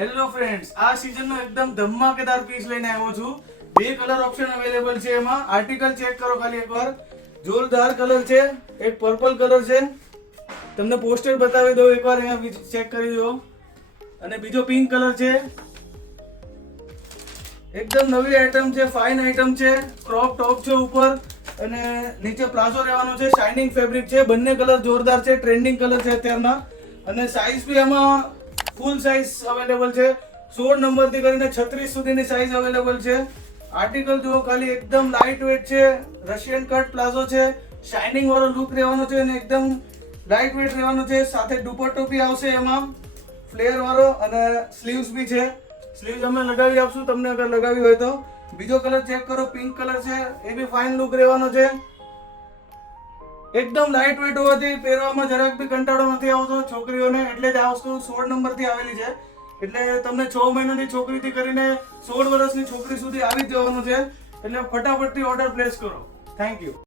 Hello friends, આ સીઝનનો એકદમ ધમાકેદાર પીસ લઈને આવ્યો છું. બે કલર ઓપ્શન અવેલેબલ છે. એમાં આર્ટિકલ ચેક કરો ખાલી એકવાર. જોરદાર કલર છે, એક પર્પલ કલર છે. તમને પોસ્ટર બતાવી દઉં એકવાર, અહીંયા ચેક કરી દો. અને બીજો પિંક કલર છે. એકદમ નવી આઈટમ છે, ફાઇન આઈટમ છે. ક્રોપ ટોપ છે ઉપર અને નીચે પ્લાઝો રહેવાનો છે. શાઇનિંગ ફેબ્રિક છે. બંને કલર જોરદાર છે, ટ્રેન્ડિંગ કલર છે અત્યારના. અને સાઇઝ બી એમાં ફૂલ સાઇઝ અવેલેબલ છે. 16 નંબરથી કરીને 36 સુધીની સાઇઝ અવેલેબલ છે. આર્ટિકલ જુઓ ખાલી, એકદમ લાઇટ વેટ છે. રશિયન કટ પ્લાઝો છે. શાઇનિંગ વાળો લુક રહેવાનો છે અને એકદમ લાઇટ વેટ રહેવાનો છે. સાથે દુપટ્ટો બી આવશે એમાં ફ્લેર વાળો અને સ્લીવ્સ બી છે. સ્લીવ્સ અમે લગાવી આપશું તમને અગર લગાવી હોય તો. બીજો કલર ચેક કરો, પિંક કલર છે. એ બી ફાઇન લુક રહેવાનો છે. એકદમ લાઇટ વેટ હોવાથી પહેરવામાં જરાક બી કંટાળો નથી આવતો છોકરીઓને. એટલે જ આ વસ્તુ 16 નંબરથી આવેલી છે. એટલે તમને 6 મહિનાની છોકરીથી કરીને 16 વર્ષની છોકરી સુધી આવી જ જવાનું છે. એટલે ફટાફટથી ઓર્ડર પ્લેસ કરો. Thank you.